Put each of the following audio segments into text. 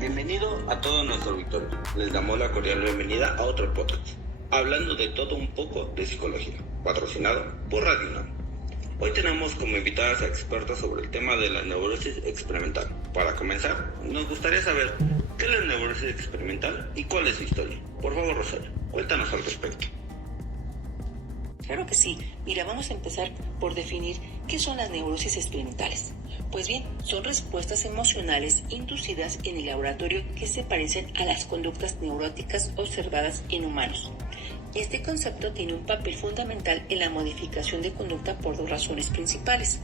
Bienvenido a todo nuestro auditorio. Les damos la cordial bienvenida a otro podcast, hablando de todo un poco de psicología, patrocinado por Radio UNAM. Hoy tenemos como invitadas a expertas sobre el tema de la neurosis experimental. Para comenzar, nos gustaría saber qué es la neurosis experimental y cuál es su historia. Por favor, Rosario, cuéntanos al respecto. Claro que sí. Mira, vamos a empezar por definir qué son las neurosis experimentales. Pues bien, son respuestas emocionales inducidas en el laboratorio que se parecen a las conductas neuróticas observadas en humanos. Este concepto tiene un papel fundamental en la modificación de conducta por dos razones principales.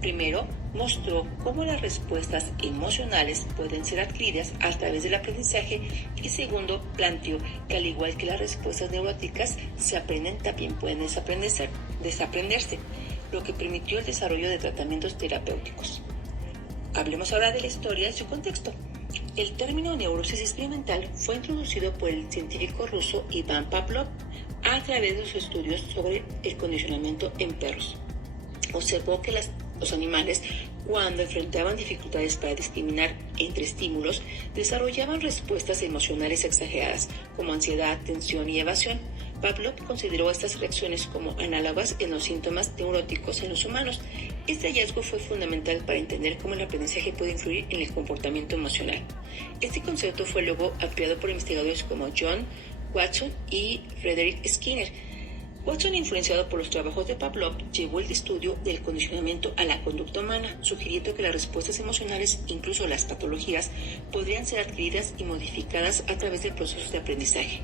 Primero, mostró cómo las respuestas emocionales pueden ser adquiridas a través del aprendizaje y segundo, planteó que al igual que las respuestas neuróticas se aprenden, también pueden desaprenderse, lo que permitió el desarrollo de tratamientos terapéuticos. Hablemos ahora de la historia y su contexto. El término neurosis experimental fue introducido por el científico ruso Ivan Pavlov a través de sus estudios sobre el condicionamiento en perros. Observó que los animales, cuando enfrentaban dificultades para discriminar entre estímulos, desarrollaban respuestas emocionales exageradas, como ansiedad, tensión y evasión. Pavlov consideró estas reacciones como análogas en los síntomas neuróticos en los humanos. Este hallazgo fue fundamental para entender cómo el aprendizaje puede influir en el comportamiento emocional. Este concepto fue luego ampliado por investigadores como John Watson y Frederick Skinner. Watson, influenciado por los trabajos de Pavlov, llevó el estudio del condicionamiento a la conducta humana, sugiriendo que las respuestas emocionales, incluso las patologías, podrían ser adquiridas y modificadas a través de procesos de aprendizaje.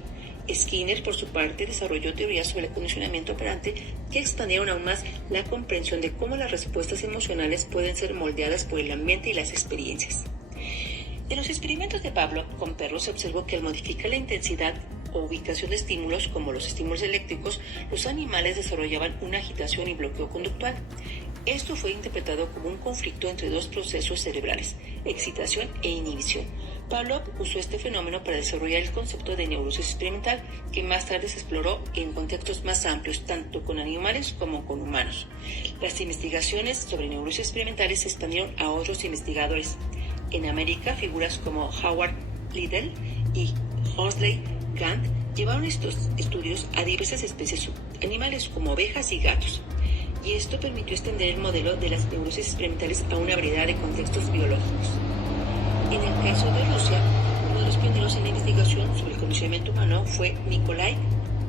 Skinner, por su parte, desarrolló teorías sobre el condicionamiento operante que expandieron aún más la comprensión de cómo las respuestas emocionales pueden ser moldeadas por el ambiente y las experiencias. En los experimentos de Pavlov con perros se observó que al modificar la intensidad o ubicación de estímulos, como los estímulos eléctricos, los animales desarrollaban una agitación y bloqueo conductual. Esto fue interpretado como un conflicto entre dos procesos cerebrales, excitación e inhibición. Pavlov usó este fenómeno para desarrollar el concepto de neurosis experimental, que más tarde se exploró en contextos más amplios, tanto con animales como con humanos. Las investigaciones sobre neurosis experimentales se expandieron a otros investigadores. En América, figuras como Howard Liddell y Horsley Grant llevaron estos estudios a diversas especies animales como ovejas y gatos, y esto permitió extender el modelo de las neurosis experimentales a una variedad de contextos biológicos. En el caso de Rusia, uno de los pioneros en la investigación sobre el condicionamiento humano fue Nikolai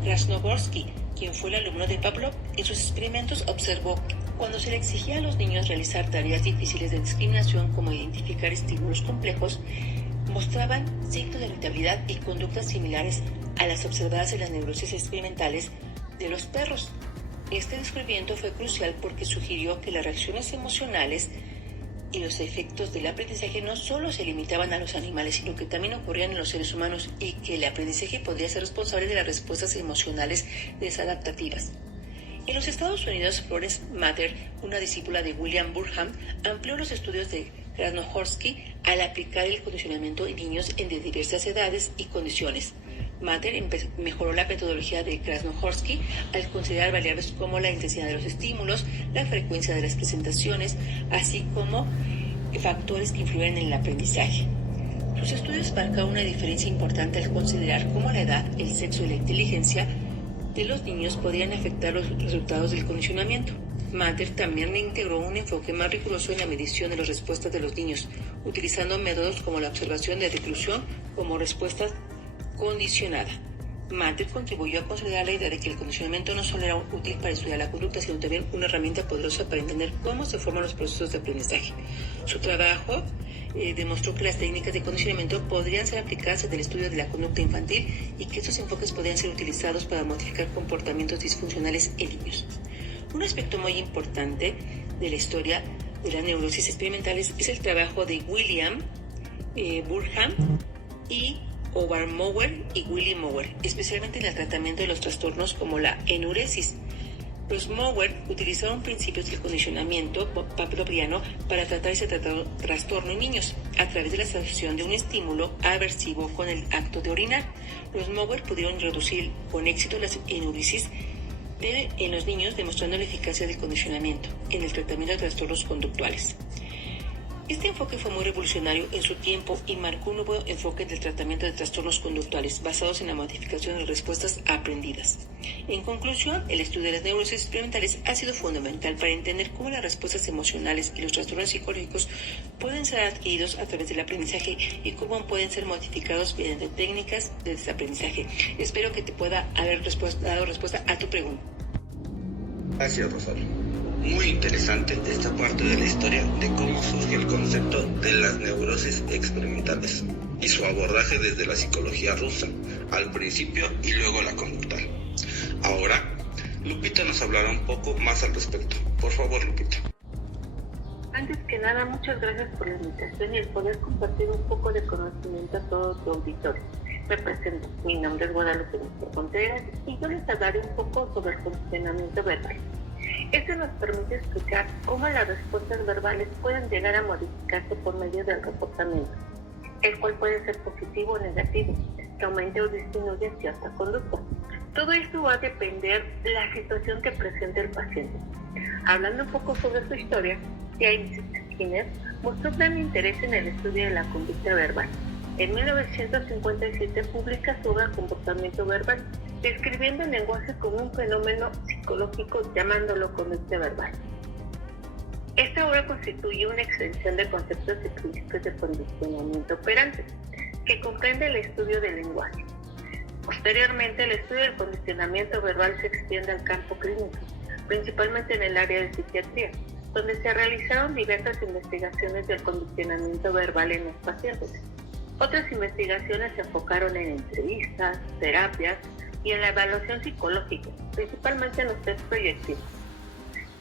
Krasnogorsky, quien fue el alumno de Pavlov. En sus experimentos observó que cuando se le exigía a los niños realizar tareas difíciles de discriminación como identificar estímulos complejos, mostraban signos de irritabilidad y conductas similares a las observadas en las neurosis experimentales de los perros. Este descubrimiento fue crucial porque sugirió que las reacciones emocionales y los efectos del aprendizaje no solo se limitaban a los animales, sino que también ocurrían en los seres humanos y que el aprendizaje podría ser responsable de las respuestas emocionales desadaptativas. En los Estados Unidos, Florence Mather, una discípula de William Burham, amplió los estudios de Krasnogorsky al aplicar el condicionamiento en niños de diversas edades y condiciones. Mather mejoró la metodología de Krasnogorsky al considerar variables como la intensidad de los estímulos, la frecuencia de las presentaciones, así como factores que influyen en el aprendizaje. Sus estudios marcan una diferencia importante al considerar cómo la edad, el sexo y la inteligencia de los niños podrían afectar los resultados del condicionamiento. Mather también integró un enfoque más riguroso en la medición de las respuestas de los niños, utilizando métodos como la observación de reclusión como respuesta condicionada. Mather contribuyó a consolidar la idea de que el condicionamiento no solo era útil para estudiar la conducta, sino también una herramienta poderosa para entender cómo se forman los procesos de aprendizaje. Su trabajo demostró que las técnicas de condicionamiento podrían ser aplicadas en el estudio de la conducta infantil y que estos enfoques podrían ser utilizados para modificar comportamientos disfuncionales en niños. Un aspecto muy importante de la historia de las neurosis experimentales es el trabajo de William Burham y Howard Mower y Willy Mower, especialmente en el tratamiento de los trastornos como la enuresis. Los Mower utilizaron principios del condicionamiento pavloviano para tratar ese trastorno en niños a través de la asociación de un estímulo aversivo con el acto de orinar. Los Mower pudieron reducir con éxito las enuresis en los niños, demostrando la eficacia del condicionamiento en el tratamiento de trastornos conductuales. Este enfoque fue muy revolucionario en su tiempo y marcó un nuevo enfoque del tratamiento de trastornos conductuales basados en la modificación de respuestas aprendidas. En conclusión, el estudio de las neurosis experimentales ha sido fundamental para entender cómo las respuestas emocionales y los trastornos psicológicos pueden ser adquiridos a través del aprendizaje y cómo pueden ser modificados mediante técnicas de desaprendizaje. Espero que te pueda haber dado respuesta a tu pregunta. Gracias, Rosario. Muy interesante esta parte de la historia de cómo surge el concepto de las neurosis experimentales y su abordaje desde la psicología rusa, al principio y luego la conductual. Ahora, Lupita nos hablará un poco más al respecto. Por favor, Lupita. Antes que nada, muchas gracias por la invitación y el poder compartir un poco de conocimiento a todo tu auditorio. Me presento, mi nombre es Guadalupe Contreras y yo les hablaré un poco sobre el condicionamiento verbal. Esto nos permite explicar cómo las respuestas verbales pueden llegar a modificarse por medio del comportamiento, el cual puede ser positivo o negativo, que aumente o disminuye cierta conducta. Todo esto va a depender de la situación que presente el paciente. Hablando un poco sobre su historia, James Skinner mostró gran interés en el estudio de la conducta verbal. En 1957 publica su obra Comportamiento Verbal, describiendo el lenguaje como un fenómeno psicológico llamándolo conducta verbal. Esta obra constituye una extensión de conceptos y principios de condicionamiento operante, que comprende el estudio del lenguaje. Posteriormente, el estudio del condicionamiento verbal se extiende al campo clínico, principalmente en el área de psiquiatría, donde se realizaron diversas investigaciones del condicionamiento verbal en los pacientes. Otras investigaciones se enfocaron en entrevistas, terapias y en la evaluación psicológica, principalmente en los test proyectivos.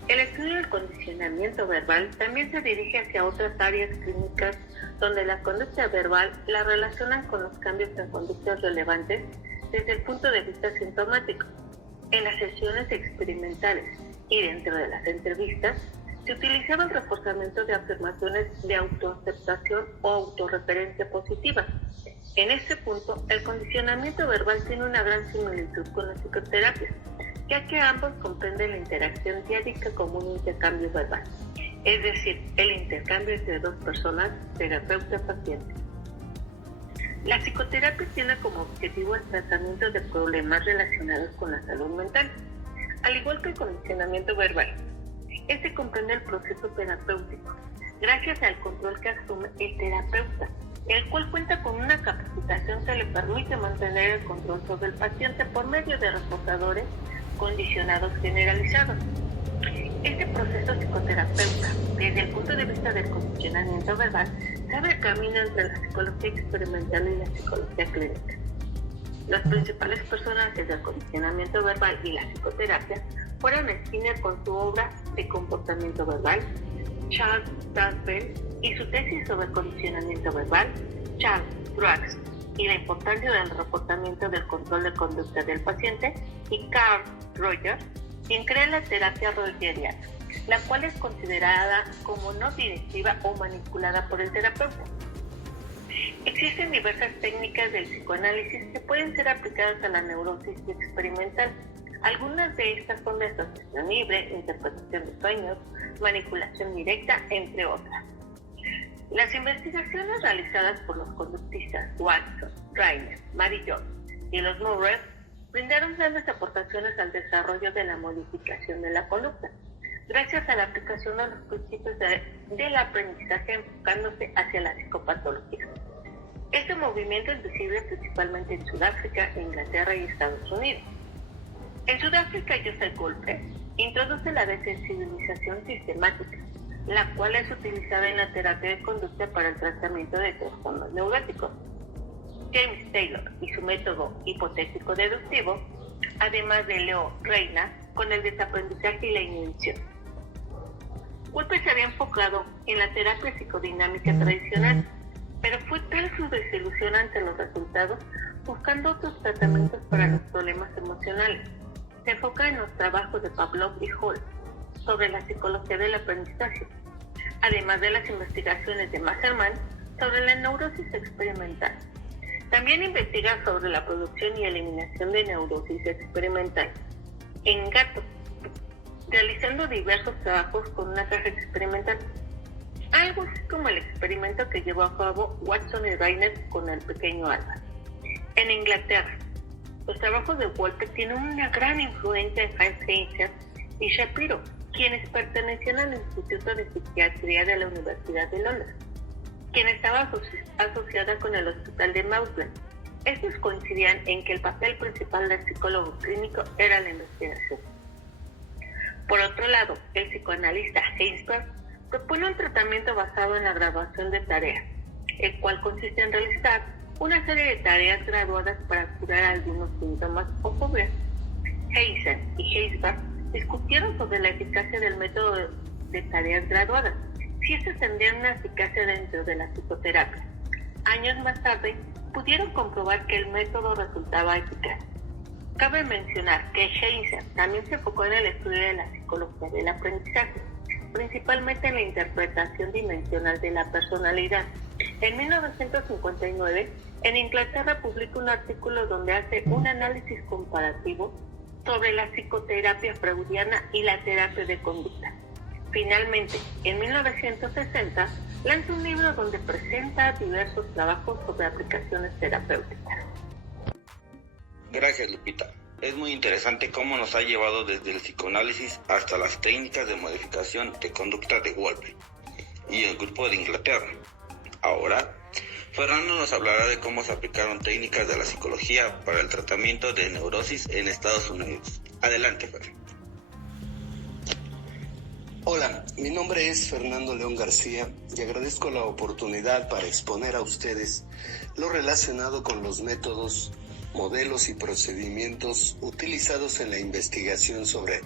El estudio del condicionamiento verbal también se dirige hacia otras áreas clínicas donde la conducta verbal la relacionan con los cambios en conductas relevantes desde el punto de vista sintomático. En las sesiones experimentales y dentro de las entrevistas, se utilizaba el reforzamiento de afirmaciones de autoaceptación o autorreferencia positiva. En este punto, el condicionamiento verbal tiene una gran similitud con la psicoterapia, ya que ambos comprenden la interacción diádica como un intercambio verbal, es decir, el intercambio entre dos personas, terapeuta-paciente. La psicoterapia tiene como objetivo el tratamiento de problemas relacionados con la salud mental, al igual que el condicionamiento verbal. Este comprende el proceso terapéutico, gracias al control que asume el terapeuta, el cual cuenta con una capacitación que le permite mantener el control sobre el paciente por medio de reforzadores condicionados generalizados. Este proceso psicoterapeuta, desde el punto de vista del condicionamiento verbal, se abre camino entre la psicología experimental y la psicología clínica. Los principales personajes del condicionamiento verbal y la psicoterapia fueron Skinner con su obra de comportamiento verbal, Charles Duhigg y su tesis sobre condicionamiento verbal, Charles Drugs y la importancia del reportamiento del control de conducta del paciente, y Carl Rogers, quien crea la terapia rogeriana, la cual es considerada como no directiva o manipulada por el terapeuta. Existen diversas técnicas del psicoanálisis que pueden ser aplicadas a la neurosis experimental. Algunas de estas son la asociación libre, interpretación de sueños, manipulación directa, entre otras. Las investigaciones realizadas por los conductistas Watson, Reiner, Mary Jones y los Murray brindaron grandes aportaciones al desarrollo de la modificación de la conducta, gracias a la aplicación de los principios del aprendizaje enfocándose hacia la psicopatología. Este movimiento es visible principalmente en Sudáfrica, Inglaterra y Estados Unidos. En Sudáfrica, Joseph Goldberg introduce la desensibilización sistemática, la cual es utilizada en la terapia de conducta para el tratamiento de trastornos neuróticos. James Taylor y su método hipotético deductivo, además de Leo Reina con el desaprendizaje y la inhibición. Goldberg se había enfocado en la terapia psicodinámica tradicional, pero fue tal su desilusión ante los resultados buscando otros tratamientos para los problemas emocionales. Se enfoca en los trabajos de Pavlov y Hall sobre la psicología del aprendizaje, además de las investigaciones de Masterman sobre la neurosis experimental. También investiga sobre la producción y eliminación de neurosis experimental en gatos, realizando diversos trabajos con una caja experimental. algo así como el experimento que llevó a cabo Watson y Rayner con el pequeño Álvaro. En Inglaterra, los trabajos de Wolpe tienen una gran influencia en Hans Heinzer y Shapiro, quienes pertenecían al Instituto de Psiquiatría de la Universidad de Londres, quien estaba asociada con el Hospital de Maudsley. Estos coincidían en que el papel principal del psicólogo clínico era la investigación. Por otro lado, el psicoanalista Heisenberg propone un tratamiento basado en la graduación de tareas, el cual consiste en realizar una serie de tareas graduadas para curar algunos síntomas o fobias. Heisenberg y Heisenberg discutieron sobre la eficacia del método de tareas graduadas, si estas tendrían una eficacia dentro de la psicoterapia. Años más tarde, pudieron comprobar que el método resultaba eficaz. Cabe mencionar que Heisenberg también se enfocó en el estudio de la psicología del aprendizaje, principalmente en la interpretación dimensional de la personalidad. En 1959, en Inglaterra publica un artículo donde hace un análisis comparativo sobre la psicoterapia freudiana y la terapia de conducta. Finalmente, en 1960, lanza un libro donde presenta diversos trabajos sobre aplicaciones terapéuticas. Gracias, Lupita. Es muy interesante cómo nos ha llevado desde el psicoanálisis hasta las técnicas de modificación de conducta de Wolpe y el grupo de Inglaterra. Ahora, Fernando nos hablará de cómo se aplicaron técnicas de la psicología para el tratamiento de neurosis en Estados Unidos. Adelante, Fer. Hola, mi nombre es Fernando León García y agradezco la oportunidad para exponer a ustedes lo relacionado con los métodos, modelos y procedimientos utilizados en la investigación sobre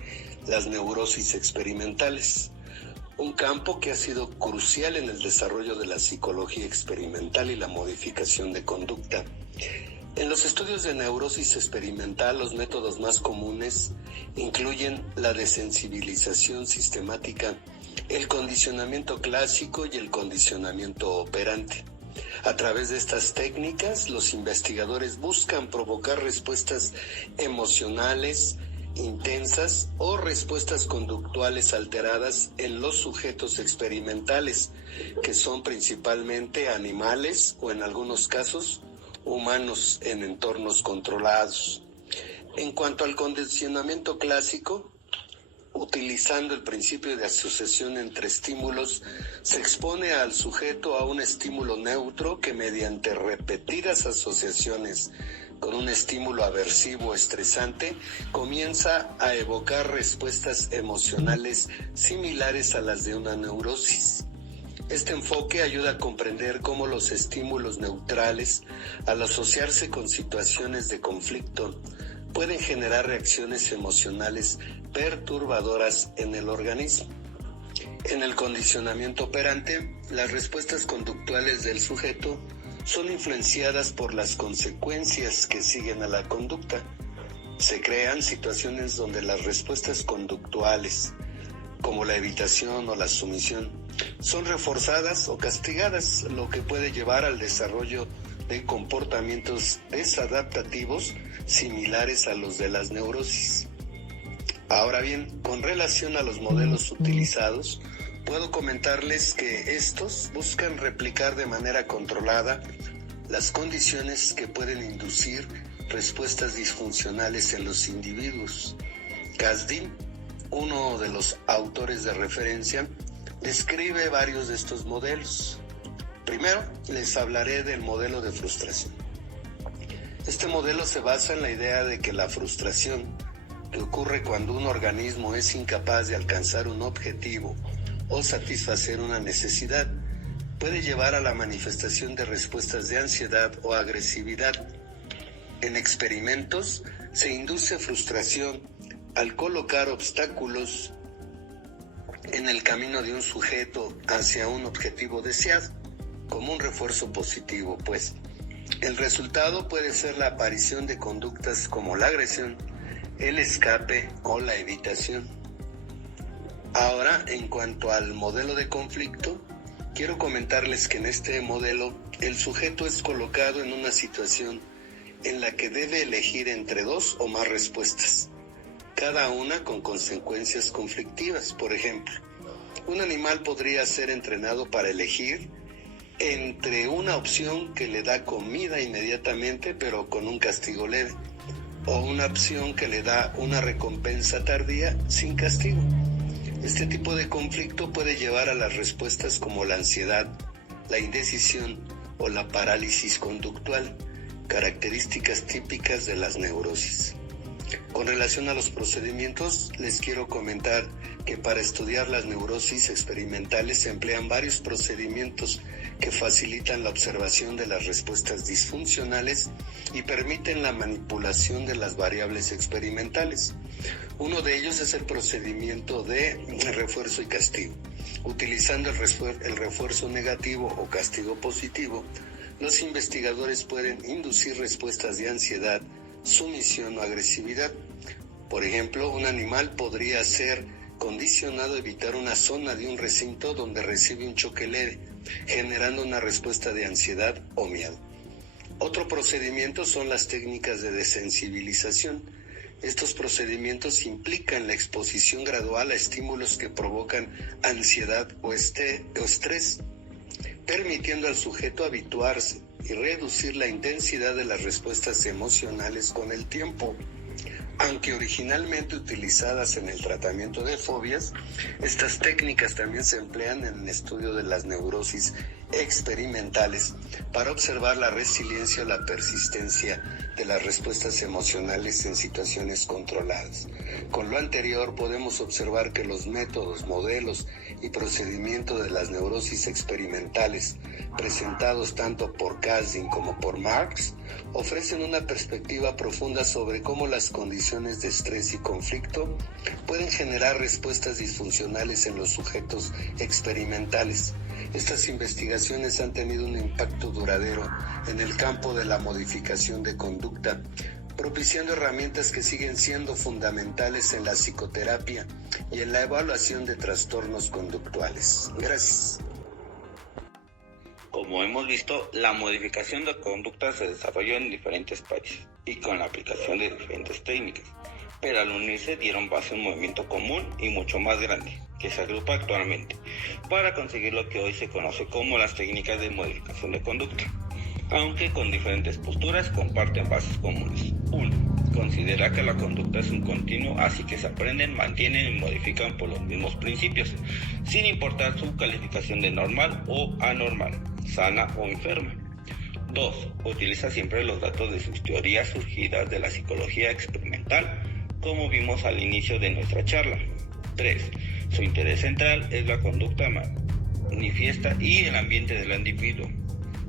las neurosis experimentales, un campo que ha sido crucial en el desarrollo de la psicología experimental y la modificación de conducta. En los estudios de neurosis experimental, los métodos más comunes incluyen la desensibilización sistemática, el condicionamiento clásico y el condicionamiento operante. A través de estas técnicas, los investigadores buscan provocar respuestas emocionales intensas o respuestas conductuales alteradas en los sujetos experimentales, que son principalmente animales o en algunos casos humanos en entornos controlados. En cuanto al condicionamiento clásico, utilizando el principio de asociación entre estímulos, se expone al sujeto a un estímulo neutro que mediante repetidas asociaciones con un estímulo aversivo o estresante comienza a evocar respuestas emocionales similares a las de una neurosis. Este enfoque ayuda a comprender cómo los estímulos neutrales, al asociarse con situaciones de conflicto, pueden generar reacciones emocionales perturbadoras en el organismo. En el condicionamiento operante, las respuestas conductuales del sujeto son influenciadas por las consecuencias que siguen a la conducta. Se crean situaciones donde las respuestas conductuales, como la evitación o la sumisión, son reforzadas o castigadas, lo que puede llevar al desarrollo de comportamientos desadaptativos similares a los de las neurosis. Ahora bien, con relación a los modelos utilizados, puedo comentarles que estos buscan replicar de manera controlada las condiciones que pueden inducir respuestas disfuncionales en los individuos. Kasdin, uno de los autores de referencia, describe varios de estos modelos. Primero, les hablaré del modelo de frustración. Este modelo se basa en la idea de que la frustración, que ocurre cuando un organismo es incapaz de alcanzar un objetivo o satisfacer una necesidad, puede llevar a la manifestación de respuestas de ansiedad o agresividad. En experimentos, se induce frustración al colocar obstáculos en el camino de un sujeto hacia un objetivo deseado, como un refuerzo positivo, pues. El resultado puede ser la aparición de conductas como la agresión, el escape o la evitación. Ahora, en cuanto al modelo de conflicto, quiero comentarles que en este modelo el sujeto es colocado en una situación en la que debe elegir entre dos o más respuestas, cada una con consecuencias conflictivas. Por ejemplo, Un animal podría ser entrenado para elegir entre una opción que le da comida inmediatamente pero con un castigo leve, o una opción que le da una recompensa tardía sin castigo. Este tipo de conflicto puede llevar a las respuestas como la ansiedad, la indecisión o la parálisis conductual, características típicas de las neurosis. Con relación a los procedimientos, les quiero comentar que para estudiar las neurosis experimentales se emplean varios procedimientos que facilitan la observación de las respuestas disfuncionales y permiten la manipulación de las variables experimentales. Uno de ellos es el procedimiento de refuerzo y castigo. Utilizando el refuerzo negativo o castigo positivo, los investigadores pueden inducir respuestas de ansiedad, sumisión o agresividad. Por ejemplo, un animal podría ser condicionado a evitar una zona de un recinto donde recibe un choque leve, generando una respuesta de ansiedad o miedo. Otro procedimiento son las técnicas de desensibilización. Estos procedimientos implican la exposición gradual a estímulos que provocan ansiedad o estrés, permitiendo al sujeto habituarse y reducir la intensidad de las respuestas emocionales con el tiempo. Aunque originalmente utilizadas en el tratamiento de fobias, estas técnicas también se emplean en el estudio de las neurosis experimentales para observar la resiliencia o la persistencia de las respuestas emocionales en situaciones controladas. Con lo anterior podemos observar que los métodos, modelos y procedimientos de las neurosis experimentales presentados tanto por Kasdin como por Marx ofrecen una perspectiva profunda sobre cómo las condiciones de estrés y conflicto pueden generar respuestas disfuncionales en los sujetos experimentales. Estas investigaciones han tenido un impacto duradero en el campo de la modificación de conducta, propiciando herramientas que siguen siendo fundamentales en la psicoterapia y en la evaluación de trastornos conductuales. Gracias. Como hemos visto, la modificación de conducta se desarrolló en diferentes países y con la aplicación de diferentes técnicas, pero al unirse dieron base a un movimiento común y mucho más grande, que se agrupa actualmente, para conseguir lo que hoy se conoce como las técnicas de modificación de conducta, aunque con diferentes posturas comparten bases comunes. 1. Considera que la conducta es un continuo, así que se aprenden, mantienen y modifican por los mismos principios, sin importar su calificación de normal o anormal, sana o enferma. 2. Utiliza siempre los datos de sus teorías surgidas de la psicología experimental, como vimos al inicio de nuestra charla. 3. Su interés central es la conducta manifiesta y el ambiente del individuo.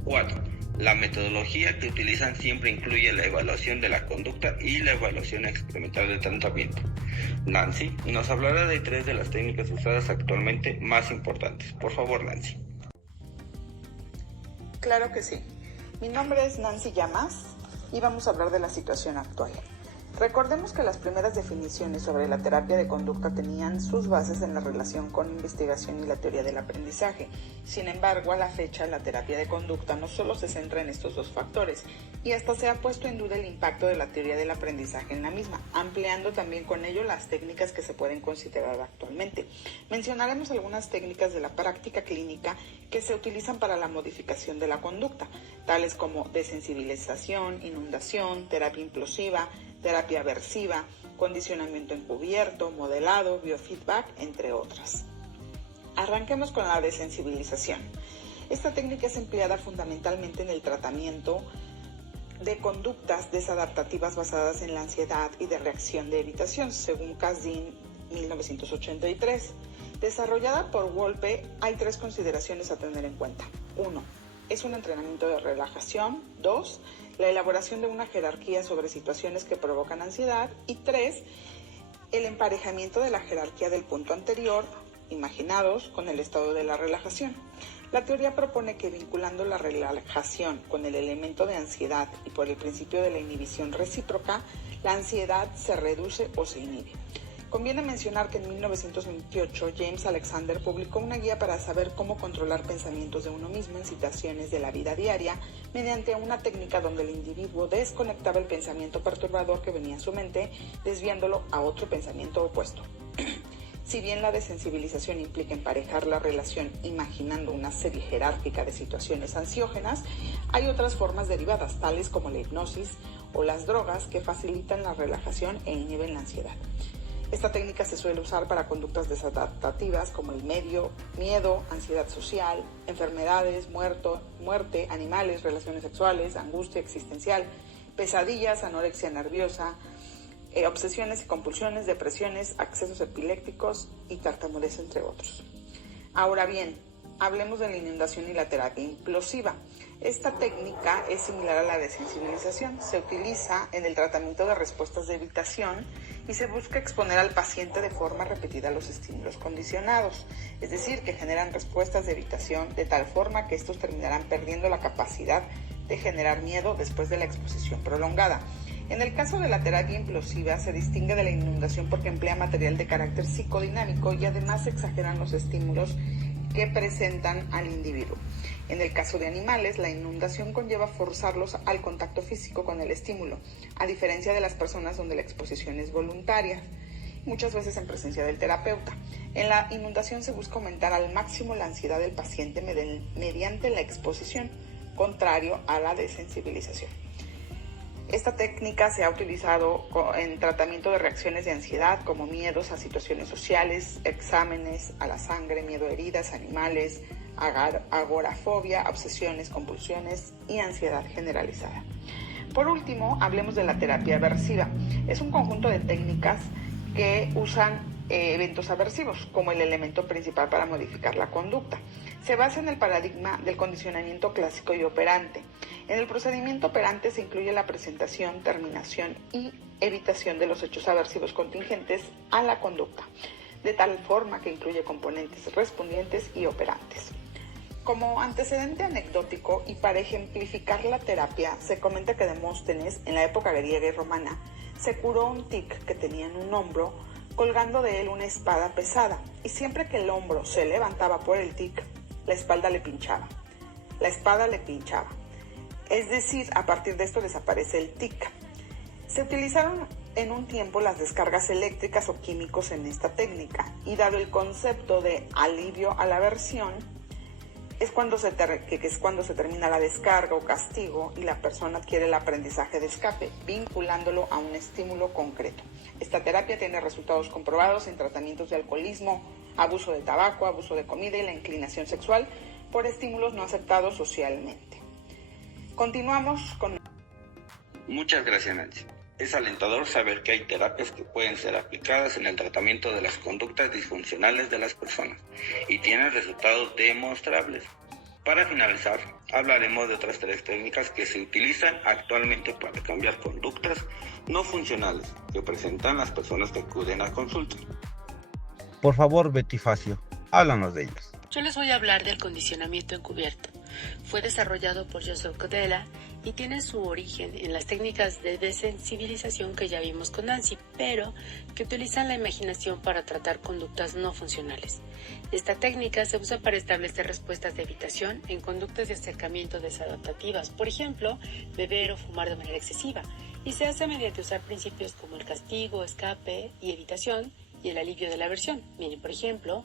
4. La metodología que utilizan siempre incluye la evaluación de la conducta y la evaluación experimental del tratamiento. Nancy nos hablará de 3 de las técnicas usadas actualmente más importantes. Por favor, Nancy. Claro que sí. Mi nombre es Nancy Llamas y vamos a hablar de la situación actual. Recordemos que las primeras definiciones sobre la terapia de conducta tenían sus bases en la relación con investigación y la teoría del aprendizaje. Sin embargo, a la fecha, la terapia de conducta no solo se centra en estos dos factores, y hasta se ha puesto en duda el impacto de la teoría del aprendizaje en la misma, ampliando también con ello las técnicas que se pueden considerar actualmente. Mencionaremos algunas técnicas de la práctica clínica que se utilizan para la modificación de la conducta, tales como desensibilización, inundación, terapia implosiva, terapia aversiva, condicionamiento encubierto, modelado, biofeedback, entre otras. Arranquemos con la desensibilización. Esta técnica es empleada fundamentalmente en el tratamiento de conductas desadaptativas basadas en la ansiedad y de reacción de evitación, según Kasdin 1983. Desarrollada por Wolpe, hay 3 consideraciones a tener en cuenta. 1. Es un entrenamiento de relajación. 2. La elaboración de una jerarquía sobre situaciones que provocan ansiedad. Y 3. El emparejamiento de la jerarquía del punto anterior, imaginados, con el estado de la relajación. La teoría propone que vinculando la relajación con el elemento de ansiedad y por el principio de la inhibición recíproca, la ansiedad se reduce o se inhibe. Conviene mencionar que en 1928 James Alexander publicó una guía para saber cómo controlar pensamientos de uno mismo en situaciones de la vida diaria mediante una técnica donde el individuo desconectaba el pensamiento perturbador que venía a su mente, desviándolo a otro pensamiento opuesto. Si bien la desensibilización implica emparejar la relación imaginando una serie jerárquica de situaciones ansiógenas, hay otras formas derivadas, tales como la hipnosis o las drogas, que facilitan la relajación e inhiben la ansiedad. Esta técnica se suele usar para conductas desadaptativas como el miedo, ansiedad social, enfermedades, muerte, animales, relaciones sexuales, angustia existencial, pesadillas, anorexia nerviosa, obsesiones y compulsiones, depresiones, accesos epilépticos y tartamudez, entre otros. Ahora bien, hablemos de la inundación y la terapia implosiva. Esta técnica es similar a la desensibilización. Se utiliza en el tratamiento de respuestas de evitación y se busca exponer al paciente de forma repetida a los estímulos condicionados, es decir, que generan respuestas de evitación de tal forma que estos terminarán perdiendo la capacidad de generar miedo después de la exposición prolongada. En el caso de la terapia implosiva se distingue de la inundación porque emplea material de carácter psicodinámico y además se exageran los estímulos que presentan al individuo. En el caso de animales, la inundación conlleva forzarlos al contacto físico con el estímulo, a diferencia de las personas donde la exposición es voluntaria, muchas veces en presencia del terapeuta. En la inundación se busca aumentar al máximo la ansiedad del paciente mediante la exposición, contrario a la desensibilización. Esta técnica se ha utilizado en tratamiento de reacciones de ansiedad como miedos a situaciones sociales, exámenes, a la sangre, miedo a heridas, animales, agorafobia, obsesiones, compulsiones y ansiedad generalizada. Por último, hablemos de la terapia aversiva. Es un conjunto de técnicas que usan eventos aversivos como el elemento principal para modificar la conducta. Se basa en el paradigma del condicionamiento clásico y operante. En el procedimiento operante se incluye la presentación, terminación y evitación de los hechos aversivos contingentes a la conducta, de tal forma que incluye componentes respondientes y operantes. Como antecedente anecdótico y para ejemplificar la terapia, se comenta que Demóstenes, en la época griega y romana, se curó un tic que tenía en un hombro, colgando de él una espada pesada, y siempre que el hombro se levantaba por el tic, la espalda le pinchaba. La espada le pinchaba. Es decir, a partir de esto desaparece el tic. Se utilizaron en un tiempo las descargas eléctricas o químicos en esta técnica, y dado el concepto de alivio a la aversión, es cuando se termina la descarga o castigo y la persona adquiere el aprendizaje de escape, vinculándolo a un estímulo concreto. Esta terapia tiene resultados comprobados en tratamientos de alcoholismo, abuso de tabaco, abuso de comida y la inclinación sexual por estímulos no aceptados socialmente. Continuamos con... Muchas gracias, Nancy. Es alentador saber que hay terapias que pueden ser aplicadas en el tratamiento de las conductas disfuncionales de las personas y tienen resultados demostrables. Para finalizar, hablaremos de otras 3 técnicas que se utilizan actualmente para cambiar conductas no funcionales que presentan las personas que acuden a consulta. Por favor, Betty Facio, háblanos de ellas. Yo les voy a hablar del condicionamiento encubierto. Fue desarrollado por Joseph Kodela y tiene su origen en las técnicas de desensibilización que ya vimos con Nancy, pero que utilizan la imaginación para tratar conductas no funcionales. Esta técnica se usa para establecer respuestas de evitación en conductas de acercamiento desadaptativas, por ejemplo, beber o fumar de manera excesiva, y se hace mediante usar principios como el castigo, escape y evitación y el alivio de la aversión. Miren, por ejemplo,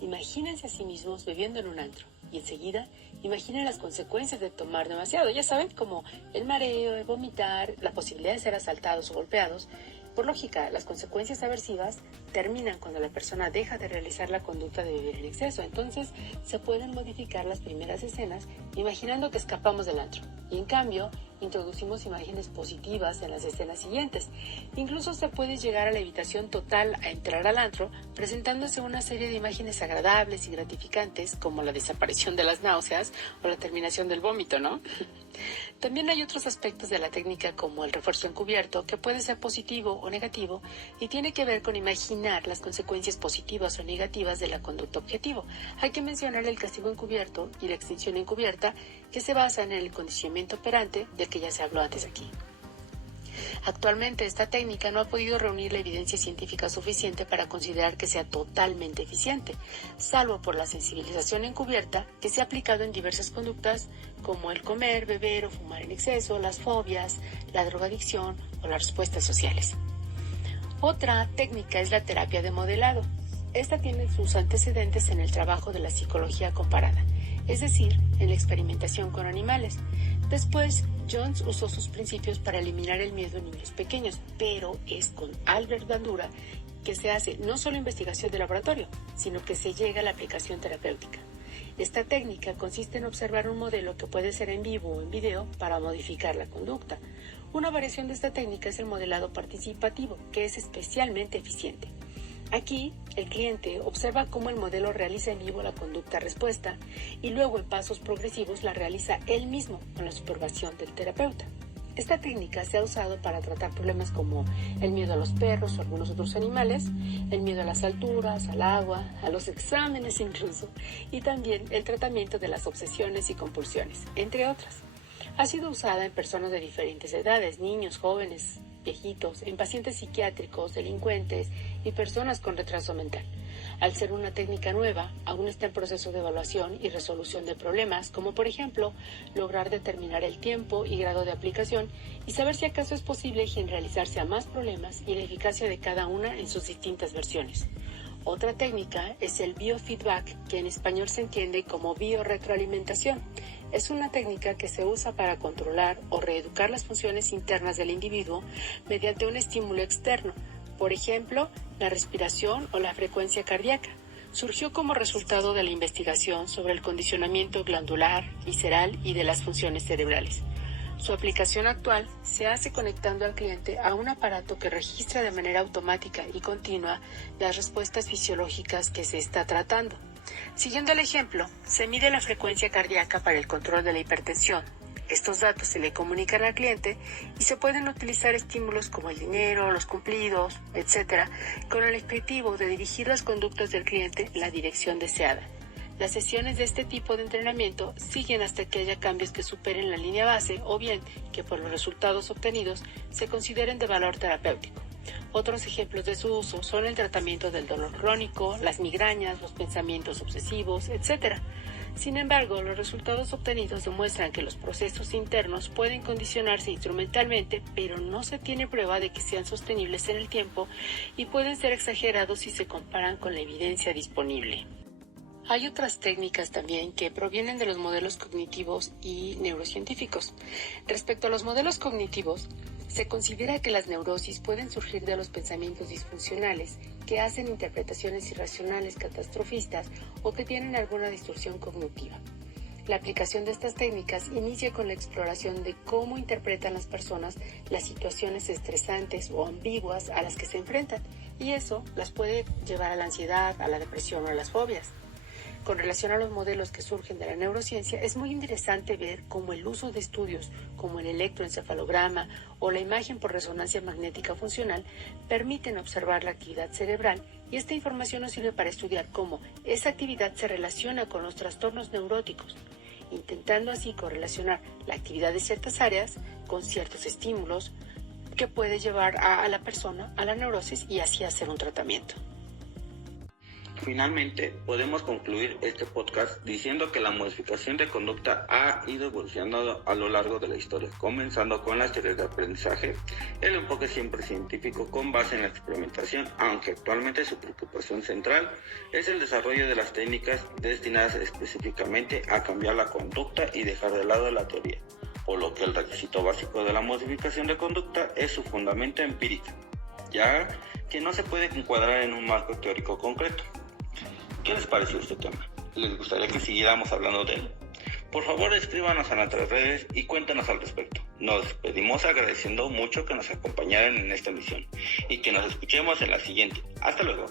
imagínense a sí mismos bebiendo en un antro y enseguida imaginen las consecuencias de tomar demasiado. Ya saben, como el mareo, el vomitar, la posibilidad de ser asaltados o golpeados. Por lógica, las consecuencias aversivas terminan cuando la persona deja de realizar la conducta de beber en exceso. Entonces, se pueden modificar las primeras escenas imaginando que escapamos del antro. Y en cambio, introducimos imágenes positivas en las escenas siguientes. Incluso se puede llegar a la evitación total a entrar al antro, presentándose una serie de imágenes agradables y gratificantes, como la desaparición de las náuseas o la terminación del vómito, ¿no? También hay otros aspectos de la técnica, como el refuerzo encubierto, que puede ser positivo o negativo y tiene que ver con imaginar las consecuencias positivas o negativas de la conducta objetivo. Hay que mencionar el castigo encubierto y la extinción encubierta, que se basan en el condicionamiento operante del que ya se habló antes aquí. Actualmente esta técnica no ha podido reunir la evidencia científica suficiente para considerar que sea totalmente eficiente, salvo por la sensibilización encubierta que se ha aplicado en diversas conductas como el comer, beber o fumar en exceso, las fobias, la drogadicción o las respuestas sociales. Otra técnica es la terapia de modelado. esta tiene sus antecedentes en el trabajo de la psicología comparada, es decir, en la experimentación con animales. Después, Jones usó sus principios para eliminar el miedo en niños pequeños, pero es con Albert Bandura que se hace no solo investigación de laboratorio, sino que se llega a la aplicación terapéutica. Esta técnica consiste en observar un modelo que puede ser en vivo o en video para modificar la conducta. Una variación de esta técnica es el modelado participativo, que es especialmente eficiente. Aquí, el cliente observa cómo el modelo realiza en vivo la conducta-respuesta y luego en pasos progresivos la realiza él mismo con la supervisión del terapeuta. Esta técnica se ha usado para tratar problemas como el miedo a los perros o algunos otros animales, el miedo a las alturas, al agua, a los exámenes incluso, y también el tratamiento de las obsesiones y compulsiones, entre otras. Ha sido usada en personas de diferentes edades, niños, jóvenes, viejitos, en pacientes psiquiátricos, delincuentes y personas con retraso mental. Al ser una técnica nueva, aún está en proceso de evaluación y resolución de problemas, como por ejemplo, lograr determinar el tiempo y grado de aplicación y saber si acaso es posible generalizarse a más problemas y la eficacia de cada una en sus distintas versiones. Otra técnica es el biofeedback, que en español se entiende como biorretroalimentación. Es una técnica que se usa para controlar o reeducar las funciones internas del individuo mediante un estímulo externo, por ejemplo, la respiración o la frecuencia cardíaca. Surgió como resultado de la investigación sobre el condicionamiento glandular, visceral y de las funciones cerebrales. Su aplicación actual se hace conectando al cliente a un aparato que registra de manera automática y continua las respuestas fisiológicas que se está tratando. Siguiendo el ejemplo, se mide la frecuencia cardíaca para el control de la hipertensión. Estos datos se le comunican al cliente y se pueden utilizar estímulos como el dinero, los cumplidos, etc., con el objetivo de dirigir las conductas del cliente en la dirección deseada. Las sesiones de este tipo de entrenamiento siguen hasta que haya cambios que superen la línea base o bien que por los resultados obtenidos se consideren de valor terapéutico. Otros ejemplos de su uso son el tratamiento del dolor crónico, las migrañas, los pensamientos obsesivos, etc. Sin embargo, los resultados obtenidos demuestran que los procesos internos pueden condicionarse instrumentalmente, pero no se tiene prueba de que sean sostenibles en el tiempo y pueden ser exagerados si se comparan con la evidencia disponible. Hay otras técnicas también que provienen de los modelos cognitivos y neurocientíficos. Respecto a los modelos cognitivos, se considera que las neurosis pueden surgir de los pensamientos disfuncionales que hacen interpretaciones irracionales catastrofistas o que tienen alguna distorsión cognitiva. La aplicación de estas técnicas inicia con la exploración de cómo interpretan las personas las situaciones estresantes o ambiguas a las que se enfrentan, y eso las puede llevar a la ansiedad, a la depresión o a las fobias. Con relación a los modelos que surgen de la neurociencia, es muy interesante ver cómo el uso de estudios como el electroencefalograma o la imagen por resonancia magnética funcional permiten observar la actividad cerebral, y esta información nos sirve para estudiar cómo esa actividad se relaciona con los trastornos neuróticos, intentando así correlacionar la actividad de ciertas áreas con ciertos estímulos que puede llevar a la persona a la neurosis y así hacer un tratamiento. Finalmente, podemos concluir este podcast diciendo que la modificación de conducta ha ido evolucionando a lo largo de la historia, comenzando con las teorías de aprendizaje, el enfoque siempre científico con base en la experimentación, aunque actualmente su preocupación central es el desarrollo de las técnicas destinadas específicamente a cambiar la conducta y dejar de lado la teoría, por lo que el requisito básico de la modificación de conducta es su fundamento empírico, ya que no se puede encuadrar en un marco teórico concreto. ¿Qué les pareció este tema? ¿Les gustaría que siguiéramos hablando de él? Por favor, escríbanos a nuestras redes y cuéntanos al respecto. Nos despedimos agradeciendo mucho que nos acompañaran en esta emisión y que nos escuchemos en la siguiente. Hasta luego.